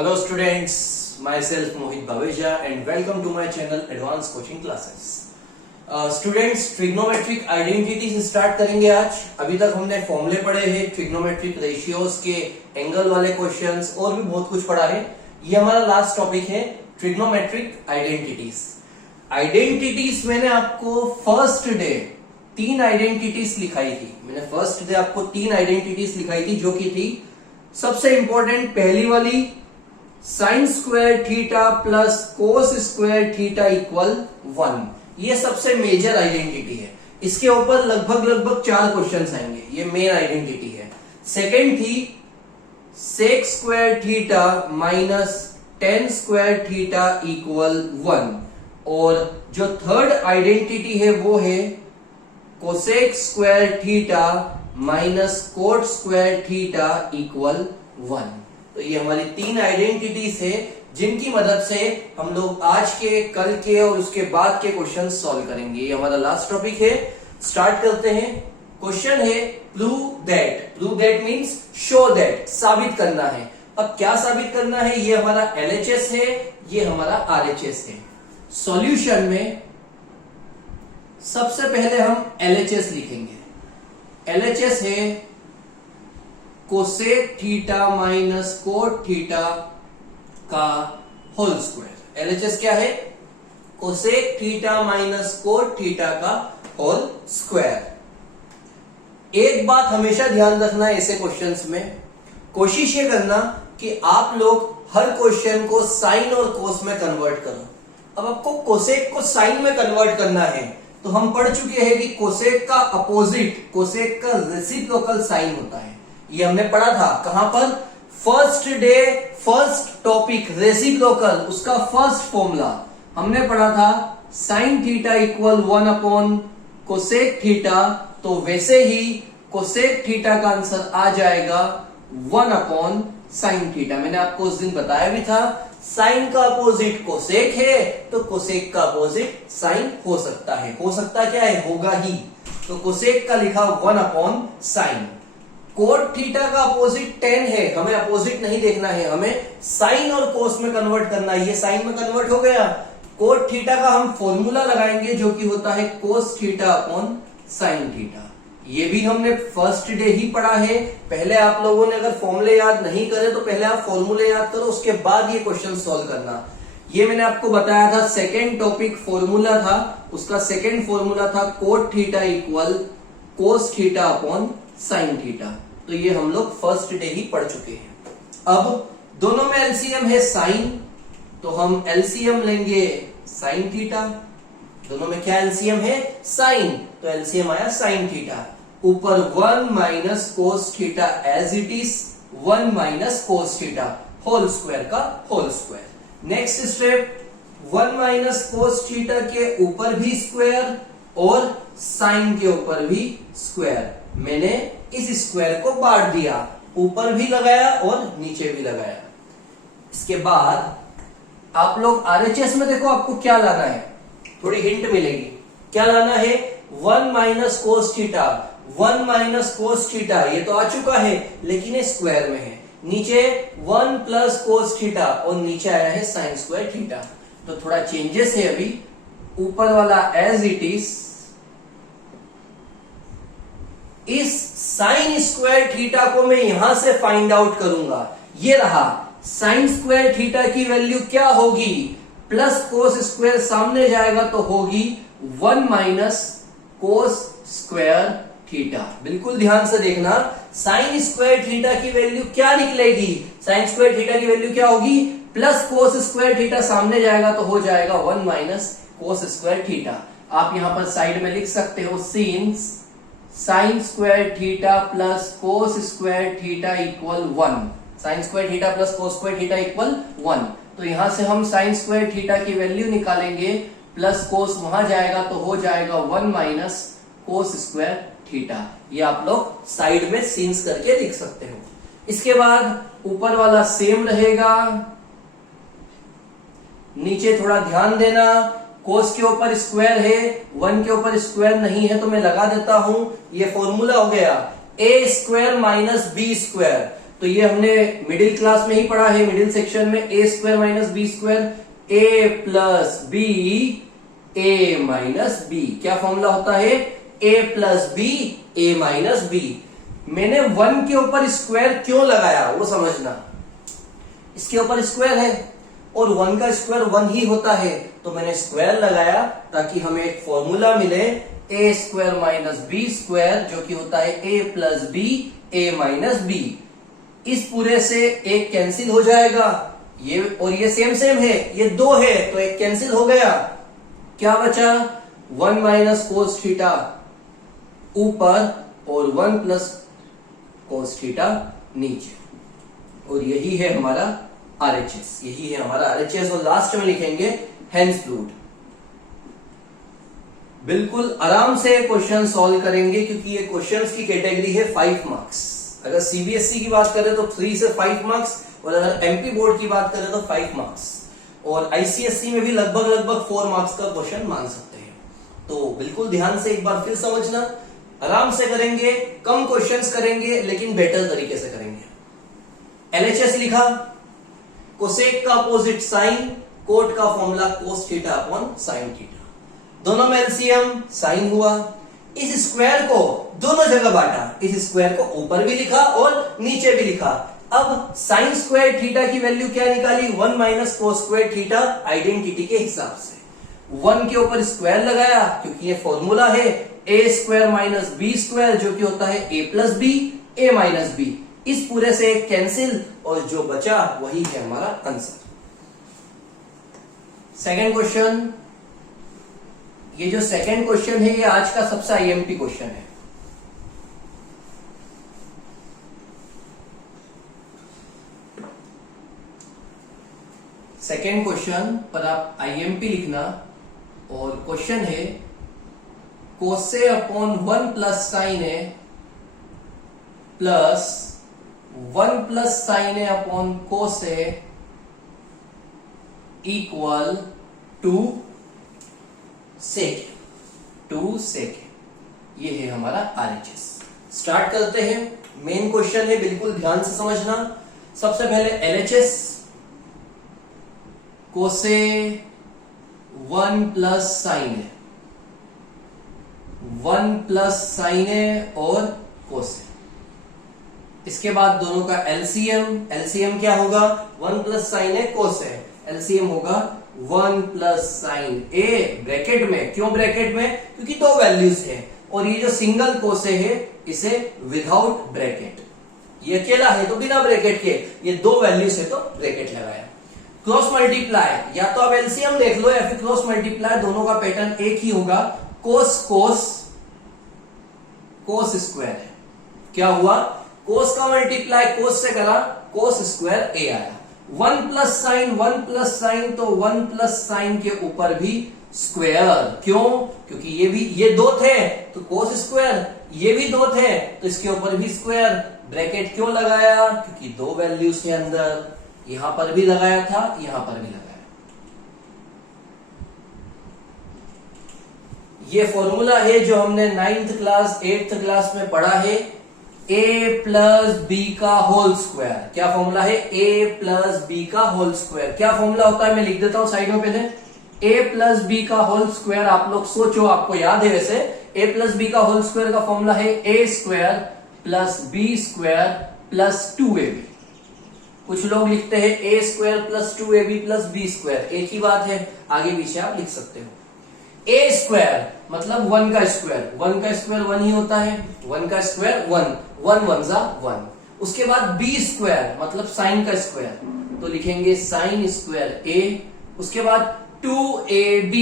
Hello students, myself Mohit Baweja and welcome to my channel Advanced Coaching Classes. Students trigonometric identities start करेंगे आज। अभी तक हमने फॉर्मूले पढ़े हैं, ट्रिग्नोमेट्रिक रेशियोज के एंगल वाले क्वेश्चंस और भी बहुत कुछ पढ़ा है। ये हमारा लास्ट टॉपिक है ट्रिग्नोमेट्रिक आइडेंटिटीज। आइडेंटिटीज मैंने आपको फर्स्ट डे 3 आइडेंटिटीज लिखाई थी। मैंने फर्स्ट डे आपको 3 आइडेंटिटीज लिखाई थी जो कि थी सबसे इंपॉर्टेंट पहली वाली sign square theta plus cos square theta equal 1। ये सबसे मेजर आइडेंटिटी है। इसके ऊपर लगभग 4 क्वेश्चंस आएंगे। ये मेन आइडेंटिटी है। सेकंड थी sec square theta minus tan square theta equal 1 और जो थर्ड आइडेंटिटी है वो है cosec square theta minus cot square theta equal 1। तो ये हमारी 3 आइडेंटिटीज है जिनकी मदद से हम लोग आज के, कल के और उसके बाद के क्वेश्चन सॉल्व करेंगे। ये हमारा लास्ट टॉपिक है। स्टार्ट करते हैं। क्वेश्चन है prove that means show that, साबित करना है। अब क्या साबित करना है? ये हमारा LHS है, ये हमारा RHS है। सॉल्यूशन में सबसे पहले हम LHS लिखेंगे। LHS है cosec theta minus cot theta का होल स्क्वायर। LHS क्या है? Cosec theta minus cot theta का होल स्क्वायर। एक बात हमेशा ध्यान रखना है ऐसे क्वेश्चंस में, कोशिश ये करना कि आप लोग हर क्वेश्चन को साइन और कोस में कन्वर्ट करो। अब आपको कोसेक को साइन में कन्वर्ट करना है तो हम पढ़ चुके हैं कि कोसेक का अपोजिट, कोसेक का रेसिप्रोकल साइन होता है। ये हमने पढ़ा था कहां पर? First day first topic reciprocal, उसका फर्स्ट फॉर्मूला हमने पढ़ा था sine theta equal 1 upon cosec theta. तो वैसे ही कोसेक थीटा का आंसर आ जाएगा 1 अपॉन साइन थीटा। मैंने आपको उस दिन बताया भी था साइन का अपोजिट कोसेक है तो कोसेक का अपोजिट साइन हो सकता है। हो सकता क्या है? होगा ही। तो कोसेक का लिखा 1 अपॉन साइन। कोट थीटा का अपोजिट टेन है, हमें अपोजिट नहीं देखना है, हमें साइन और कोस में कन्वर्ट करना है। ये साइन में कन्वर्ट हो गया। कोट थीटा का हम फॉर्मूला लगाएंगे जो कि होता है cos theta upon sine theta. ये भी हमने फर्स्ट डे ही पढ़ा है। पहले आप लोगों ने अगर फॉर्मूले याद नहीं करे तो पहले आप फॉर्मूले याद करो, उसके बाद ये क्वेश्चन सॉल्व करना। ये मैंने आपको बताया था सेकेंड टॉपिक फॉर्मूला था, उसका सेकेंड फॉर्मूला था cot theta equal cos theta upon sine theta. तो ये हम लोग फर्स्ट डे ही पढ़ चुके हैं। अब दोनों में एलसीएम है साइन, तो हम एलसीएम लेंगे साइन थीटा। दोनों में क्या एलसीएम है? साइन, तो एलसीएम आया साइन थीटा। ऊपर 1 minus cos theta as it is, 1 minus cos theta whole square का whole square. Next step 1 minus cos theta के ऊपर भी स्क्वायर और साइन के ऊपर भी स्क्वायर। मैंने इस स्क्वायर को बांट दिया, ऊपर भी लगाया और नीचे भी लगाया। इसके बाद आप लोग RHS में देखो आपको क्या लाना है, थोड़ी हिंट मिलेगी। क्या लाना है? 1 minus cos theta. 1 minus cos theta ये तो आ चुका है लेकिन ये स्क्वायर में है। नीचे 1 प्लस कोस थीटा और नीचे आया है साइन स्क्वायर थीटा। तो थोड़ा चेंजेस है अभी। ऊपर वाला एज इट इज, इस साइन स्क्वायर थीटा को मैं यहां से फाइंड आउट करूंगा। ये रहा साइन स्क्वायर थीटा की वैल्यू क्या होगी? प्लस कोस स्क्वायर सामने जाएगा तो होगी 1 माइनस कोस स्क्वायर थीटा। बिल्कुल ध्यान से देखना, साइन स्क्वायर थीटा की वैल्यू क्या निकलेगी? साइन स्क्वायर थीटा की वैल्यू क्या होगी? प्लस कोस स्क्वायर थीटा सामने जाएगा तो हो जाएगा 1 माइनस कोस स्क्वायर थीटा। आप यहां पर साइड में लिख सकते हो since sign square theta plus cos square theta equal 1। Sign square theta plus cos square theta equal 1। तो यहां से हम साइन स्क्वायर थीटा की वैल्यू निकालेंगे, प्लस कोस वहां जाएगा तो हो जाएगा 1 माइनस कोस स्क्वायर थीटा। ये आप लोग साइड में सिंस करके लिख सकते हो। इसके बाद ऊपर वाला सेम रहेगा, नीचे थोड़ा ध्यान देना। कोस के ऊपर स्क्वायर है, 1 के ऊपर स्क्वायर नहीं है तो मैं लगा देता हूं। ये फॉर्मूला हो गया a square minus b square. तो ये हमने मिडिल क्लास में ही पढ़ा है, मिडिल सेक्शन में, ए square minus b square, A plus B A minus B. क्या फॉर्मूला होता है? ए प्लस बी ए माइनस बी। मैंने 1 के ऊपर स्क्वायर क्यों लगाया वो समझना। इसके ऊपर स्क्वायर है और 1 का स्क्वायर 1 ही होता है, तो मैंने स्क्वायर लगाया ताकि हमें एक फॉर्मूला मिले, ए स्क्वायर माइनस बी स्क्वायर, जो कि होता है ए प्लस बी ए माइनस बी। इस पूरे से एक कैंसिल हो जाएगा, ये और ये सेम सेम है, ये 2 है तो एक कैंसिल हो गया। क्या बचा? 1 माइनस कोस थीटा ऊपर और 1 प्लस कोस थीटा नीचे, और यही है हमारा RHS, यही है हमारा RHS। और लास्ट में लिखेंगे हेंस प्रूव्ड। बिल्कुल आराम से क्वेश्चन सॉल्व करेंगे, क्योंकि ये क्वेश्चंस की कैटेगरी है 5 मार्क्स। अगर CBSE की बात करें तो 3 से 5 मार्क्स, और अगर MP बोर्ड की बात करें तो 5 मार्क्स, और ICSE में भी लगभग 4 मार्क्स का क्वेश्चन मान सकते हैं। तो बिल्कुल ध्यान से एक बार फिर समझना, आराम से करेंगे, कम क्वेश्चंस करेंगे लेकिन बेटर तरीके से करेंगे। LHS लिखा, कोसेक का अपोजिट साइन, कोट का formula cos theta upon sine theta, दोनों में एलसीएम साइन हुआ। इस स्क्वायर को दोनों जगह बांटा, इस स्क्वायर को ऊपर भी लिखा और नीचे भी लिखा। अब साइन स्क्वायर थीटा की वैल्यू क्या निकाली? 1 माइनस कोस स्क्वायर थीटा, आइडेंटिटी के हिसाब से 1 के ऊपर स्क्वायर लगाया, क्योंकि ये फॉर्मूला है ए स्क्वायर माइनस बी स्क्वायर, जो कि होता है ए प्लस बी ए माइनस बी। इस पूरे से एक कैंसिल, और जो बचा वही है हमारा आंसर। सेकेंड क्वेश्चन, ये जो सेकेंड क्वेश्चन है ये आज का सबसे IMP क्वेश्चन है। सेकेंड क्वेश्चन पर आप IMP लिखना, और क्वेश्चन है cos A upon 1 plus sine A plus 1 plus sine A upon cos A equal to sec, ये है हमारा RHS। स्टार्ट करते हैं, मेन क्वेश्चन है, बिल्कुल ध्यान से समझना। सबसे पहले LHS, कोसे 1 प्लस साइन ए, 1 प्लस साइन ए और कोसे। इसके बाद दोनों का एलसीएम क्या होगा? 1 प्लस साइन ए कोस ए, एलसीएम होगा 1 प्लस साइन ए, ब्रैकेट में। क्यों ब्रैकेट में? क्योंकि 2 वैल्यूज है, और ये जो सिंगल कोसे है इसे विदाउट ब्रैकेट, ये अकेला है तो बिना ब्रैकेट के, ये 2 वैल्यूज है तो ब्रैकेट लगाया। क्रॉस मल्टीप्लाई, या तो आप एलसीएम देख लो या फिर क्रॉस मल्टीप्लाई, दोनों का पैटर्न एक ही होगा। कोस स्क्वायर है, क्या हुआ? कोस का मल्टीप्लाई कोस से करा, कोस स्क्वायर ए आया। 1 प्लस साइन, तो 1 प्लस साइन के ऊपर भी स्क्वायर। क्यों? क्योंकि ये 2 थे तो कोस स्क्वायर, ये भी 2 थे तो इसके ऊपर भी स्क्वायर। ब्रैकेट क्यों लगाया? क्योंकि 2 वैल्यूज के अंदर, यहां पर भी लगाया था, यहां पर भी लगाया। ये फॉर्मूला है जो हमने 9th क्लास 8th क्लास में पढ़ा है, a प्लस बी का होल स्क्वायर। क्या फॉर्मूला है? a प्लस बी का होल स्क्वायर। क्या फॉर्मूला होता है? मैं लिख देता हूं साइड में पहले। a प्लस बी का होल स्क्वायर, आप लोग सोचो, आपको याद है वैसे। a प्लस बी का होल स्क्वायर का फॉर्मूला है a square plus b square plus 2ab। कुछ लोग लिखते हैं a square plus 2ab plus b square, एक ही बात है, आगे पीछे आप लिख सकते हो। a स्क्वायर मतलब 1 का स्क्वायर, 1 का स्क्वायर 1 ही होता है, 1 का स्क्वायर 1, 1 1 जा 1। उसके बाद b स्क्वायर मतलब साइन का स्क्वायर, तो लिखेंगे साइन स्क्वायर a। उसके बाद 2ab,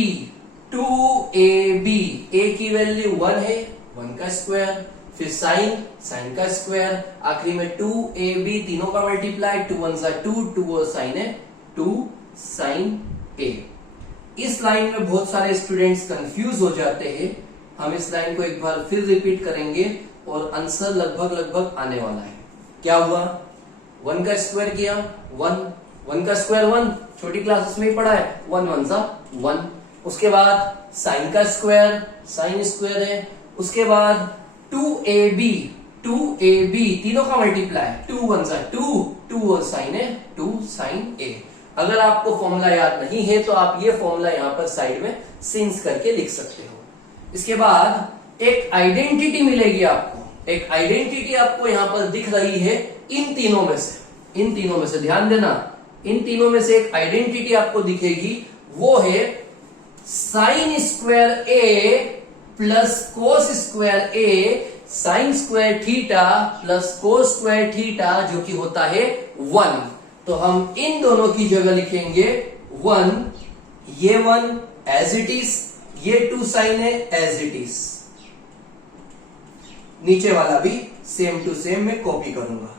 a की वैल्यू 1 है, 1 का स्क्वायर, फिर साइन का स्क्वायर, आखिरी में 2ab, तीनों का मल्टीप्लाई, 2 1 जा 2, 2 और साइन है 2 साइन a। इस लाइन में बहुत सारे स्टूडेंट्स कंफ्यूज हो जाते हैं, हम इस लाइन को एक बार फिर रिपीट करेंगे और आंसर लगभग आने वाला है। क्या हुआ? 1 का स्क्वायर किया 1 का स्क्वायर 1, छोटी क्लासेस में ही पढ़ा है, 1 1 जा 1। उसके बाद साइन का स्क्वायर, साइन स्क्वायर है। उसके बाद 2ab 2ab तीनों का मल्टीप्लाई, 2 वन सा 2, 2 और साइन है 2 साइन a। अगर आपको फॉर्मूला याद नहीं है तो आप ये फॉर्मूला यहां पर साइड में सिंस करके लिख सकते हो। इसके बाद एक आइडेंटिटी मिलेगी आपको, एक आइडेंटिटी आपको यहां पर दिख रही है इन तीनों में से, इन तीनों में से ध्यान देना, इन तीनों में से एक आइडेंटिटी आपको दिखेगी, वो है sine square A plus cos square A sine square theta plus cos square theta, जो कि होता है 1। तो हम इन दोनों की जगह लिखेंगे 1, ये 1 एज इट इज, ये 2 साइन है एज इट इज, नीचे वाला भी सेम टू सेम मैं कॉपी करूंगा।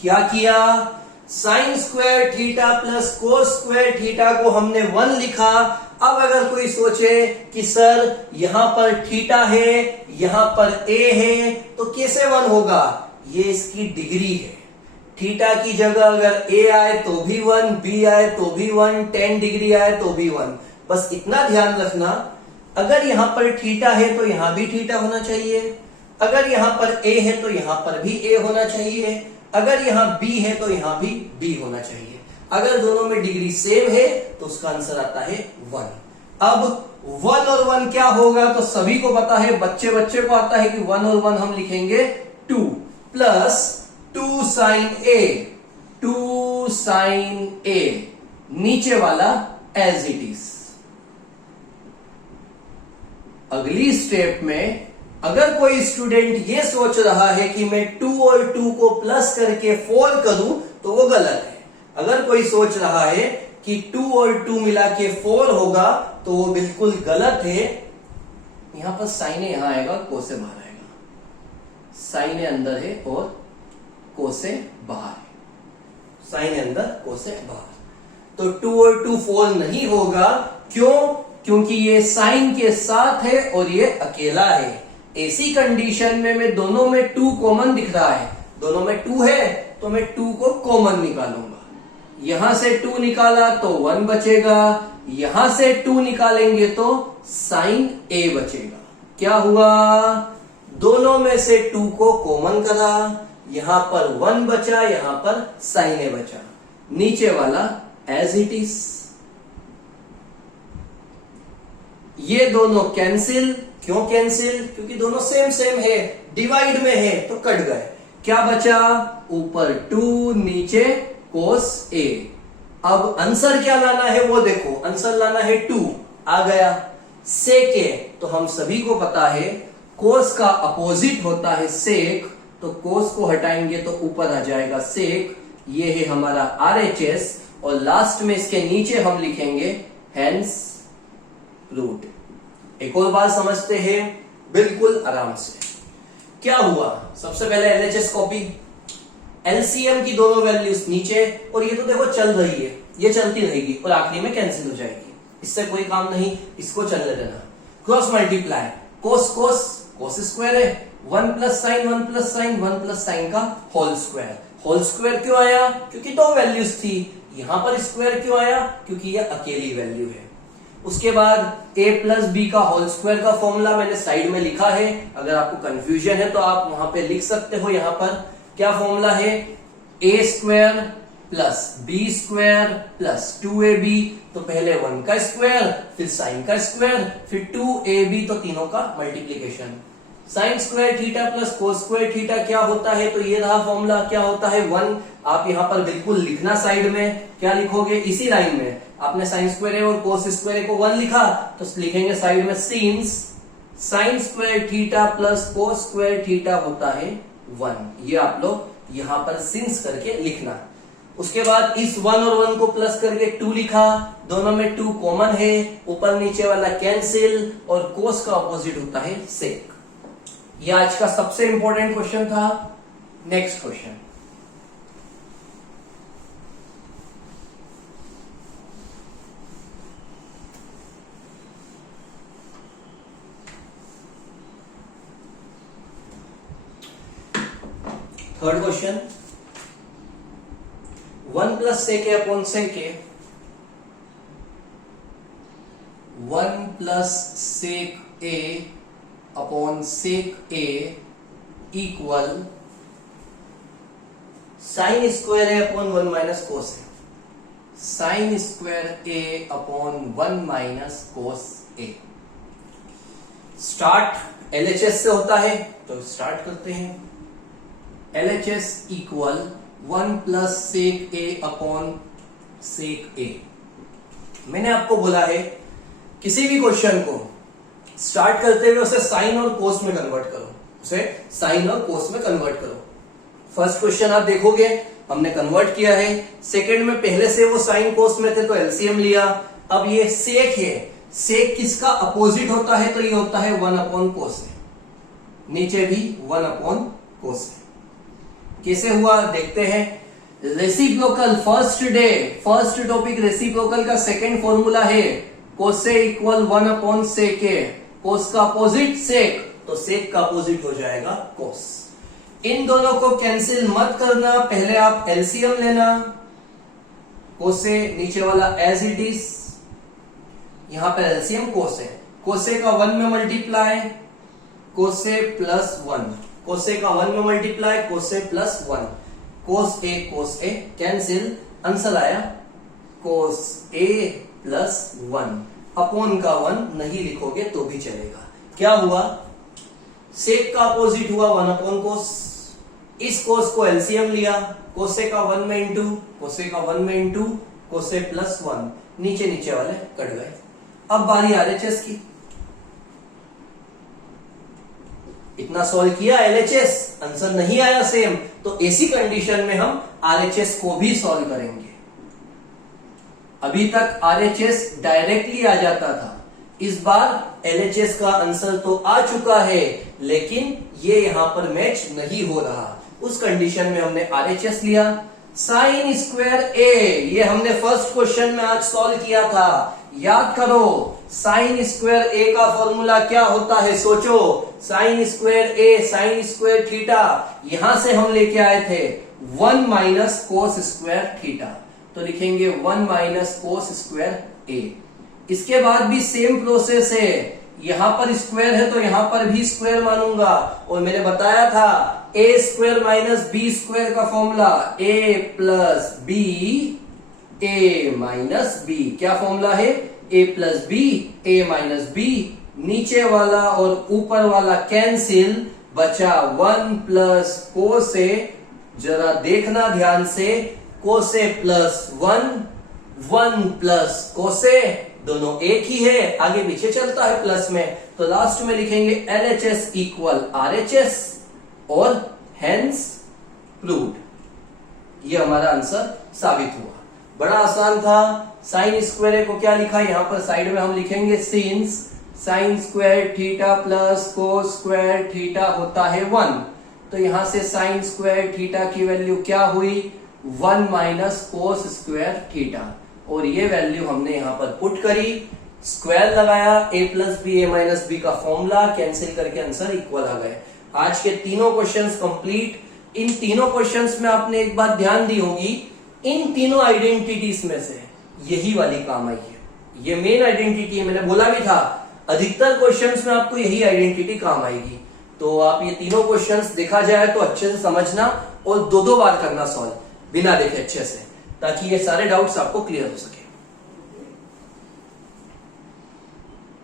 क्या किया, sign square theta plus cos square theta को हमने 1 लिखा। अब अगर कोई सोचे कि सर यहां पर थीटा है, यहां पर ए है, तो कैसे 1 होगा, ये इसकी डिग्री है। थीटा की जगह अगर ए आए तो भी 1, बी आए तो भी 1, 10 डिग्री आए तो भी 1। बस इतना ध्यान रखना, अगर यहां पर थीटा है तो यहां भी थीटा होना चाहिए, अगर यहां पर ए है तो यहां पर भी ए होना चाहिए, अगर यहां बी है तो यहां भी बी होना चाहिए। अगर दोनों में डिग्री सेम है तो उसका आंसर आता है 1। अब 1 और 1 क्या होगा, तो सभी को पता है, बच्चे बच्चे को आता है कि 1 और 1 हम लिखेंगे 2 प्लस 2 साइन ए, 2 साइन ए, नीचे वाला एज इट इज। अगली स्टेप में अगर कोई स्टूडेंट ये सोच रहा है कि मैं 2 और 2 को प्लस करके 4 करूं तो वो गलत है। अगर कोई सोच रहा है कि 2 और 2 मिला के 4 होगा तो वो बिल्कुल गलत है। यहां पर साइन ए यहां आएगा, कोसे बाहर आएगा, साइन ए अंदर है और कोसे बाहर है, साइन ए अंदर कोसे बाहर। तो 2 और 2 4 नहीं होगा, क्यों, क्योंकि ये साइन के साथ है और ये अकेला है। ऐसी कंडीशन में मैं दोनों में 2 कॉमन दिख रहा है, दोनों में 2 है तो मैं 2 को कॉमन निकालूंगा। यहां से 2 निकाला तो 1 बचेगा, यहां से 2 निकालेंगे तो साइन ए बचेगा। क्या हुआ, दोनों में से 2 को कॉमन करा, यहां पर 1 बचा, यहां पर साइन ए बचा, नीचे वाला एज इट इज। ये दोनों कैंसिल, क्यों कैंसिल, क्योंकि दोनों सेम सेम है, डिवाइड में है तो कट गए। क्या बचा, ऊपर 2 नीचे कोस ए। अब आंसर क्या लाना है वो देखो, आंसर लाना है 2, आ गया। सेक ए, तो हम सभी को पता है कोस का अपोजिट होता है सेक, तो कोस को हटाएंगे तो ऊपर आ जाएगा सेक। ये है हमारा RHS और लास्ट में इसके नीचे हम लिखेंगे हेंस रूट। एक और बात समझते हैं बिल्कुल आराम से। क्या हुआ, सबसे पहले LHS कॉपी, LCM की दोनों वैल्यूज नीचे, और ये तो देखो चल रही है, ये चलती रहेगी और आखिरी में कैंसिल हो जाएगी, इससे कोई काम नहीं, इसको चलने देना। क्रॉस मल्टीप्लाई, कोस कोस कोस स्क्वायर है, 1 plus sign 1 plus sign 1 plus sign का होल स्क्वायर। होल स्क्वायर क्यों आया, क्योंकि 2 वैल्यूज थी। यहां पर स्क्वायर क्यों आया, क्योंकि ये अकेली वैल्यू है। उसके बाद a प्लस बी का होल स्क्वायर का फॉर्मूला मैंने साइड में लिखा है, अगर आपको कंफ्यूजन है तो आप वहां पे लिख सकते हो। यहां पर क्या फॉर्मूला है, a square plus b square plus 2ab, तो पहले 1 का स्क्वायर, फिर साइन का स्क्वायर, फिर 2ab, तो तीनों का multiplication. Sign square theta plus cos square theta क्या होता है, तो ये रहा फॉर्मूला, क्या होता है 1। आप यहां पर बिल्कुल लिखना, साइड में क्या लिखोगे, इसी लाइन में आपने साइन स्क्वायर और कोस स्क्वायर को 1 लिखा तो लिखेंगे साइड में since sign square theta plus cos square theta होता है 1। ये आप लोग यहां पर सिंस करके लिखना। उसके बाद इस 1 और 1 को प्लस करके 2 लिखा, दोनों में 2 कॉमन है, ऊपर नीचे वाला कैंसिल, और कोस का ऑपोजिट होता है सेक। ये आज का सबसे इंपॉर्टेंट क्वेश्चन था। Next question, third question, 1 plus sec A upon sec A, 1 plus sec A upon sec A equal sine square A upon 1 minus cos A, sine square A upon 1 minus cos A. Start LHS से होता है तो start करते हैं। LHS equal 1 plus sec A upon sec A. मैंने आपको बोला है किसी भी क्वेश्चन को स्टार्ट करते हुए उसे साइन और कोस में कन्वर्ट करो, उसे साइन और कोस में कन्वर्ट करो। फर्स्ट क्वेश्चन आप देखोगे हमने कन्वर्ट किया है, सेकंड में पहले से वो साइन कोस में थे तो एलसीएम लिया। अब ये सेक है, सेक किसका अपोजिट होता है तो ये होता है 1 अपॉन कोस है, नीचे भी 1 अपॉन कोस है। कैसे हुआ देखते हैं। रेसिप्रोकल फर्स्ट टॉपिक रेसिप्रोकल का सेकंड फॉर्मूला है कोसे इक्वल 1 अपॉन सेक ए, कोस का अपोजिट सेक, तो सेक का अपोजिट हो जाएगा कोस। इन दोनों को कैंसिल मत करना, पहले आप एलसीएम लेना। कोसे नीचे वाला एज इट इज, यहां पर एलसीएम कोस है, कोसे का 1 में मल्टीप्लाई कोसे प्लस 1, कोसे का 1 में मल्टीप्लाई कोसे प्लस 1, कोस ए कैंसिल, आंसर आया कोस ए प्लस 1 अपॉन का 1 नहीं लिखोगे तो भी चलेगा। क्या हुआ, सेक का अपोजिट हुआ 1 अपॉन कोस, इस कोस को एलसीएम लिया, कोसे का 1 में इंटू कोसे का 1 में इंटू कोसे प्लस 1, नीचे नीचे वाले कट गए। अब बारी आरएचएस की, इतना सॉल्व किया एलएचएस, आंसर नहीं आया सेम, तो ऐसी कंडीशन में हम आरएचएस को भी सॉल्व करेंगे। अभी तक आरएचएस डायरेक्टली आ जाता था, इस बार एलएचएस का आंसर तो आ चुका है लेकिन ये यहां पर मैच नहीं हो रहा। उस कंडीशन में हमने आरएचएस लिया। साइन स्क्वायर ए, ये हमने फर्स्ट क्वेश्चन में आज सॉल्व किया था, याद करो साइन स्क्वायर ए का फॉर्मूला क्या होता है, सोचो। Sign square A sine square theta, यहां से हम लेके आए थे 1 माइनस कोस स्क्वायर थीटा, तो लिखेंगे 1 माइनस कोस स्क्वायर ए। इसके बाद भी सेम प्रोसेस है, यहां पर स्क्वायर है तो यहां पर भी स्क्वायर मानूंगा, और मैंने बताया था ए स्क्वायर माइनस बी स्क्वायर का फॉर्मूला ए प्लस बी ए माइनस बी, क्या फॉर्मूला है ए प्लस बी ए माइनस बी, नीचे वाला और ऊपर वाला कैंसिल, बचा 1 प्लस कोसे, जरा देखना ध्यान से, कोसे प्लस 1 प्लस कोसे, दोनों एक ही है, आगे पीछे चलता है प्लस में, तो लास्ट में लिखेंगे एलएचएस इक्वल आरएचएस और हेंस प्रूव्ड। ये हमारा आंसर साबित हुआ। बड़ा आसान था। साइन स्क्वायर ए को क्या लिखा, यहां पर साइड में हम लिखेंगे since sign square theta plus cos square theta होता है 1, तो यहां से साइन स्क्वायर थीटा की वैल्यू क्या हुई 1 माइनस कोस स्क्वायर थीटा, और ये वैल्यू हमने यहां पर पुट करी, स्क्वायर लगाया, ए प्लस बी ए माइनस बी का फॉर्मूला, कैंसिल करके आंसर इक्वल आ गए। आज के तीनों क्वेश्चंस कंप्लीट। इन तीनों क्वेश्चंस में आपने एक बात ध्यान दी होगी, इन तीनों आइडेंटिटीज में से यही वाली काम आई है, ये मेन आइडेंटिटी है। मैंने बोला भी था अधिकतर क्वेश्चंस में आपको यही आइडेंटिटी काम आएगी, तो आप ये तीनों क्वेश्चंस देखा जाए तो अच्छे से समझना और 2-2 बार करना सॉल्व, बिना देखे अच्छे से, ताकि ये सारे डाउट्स आपको क्लियर हो सके।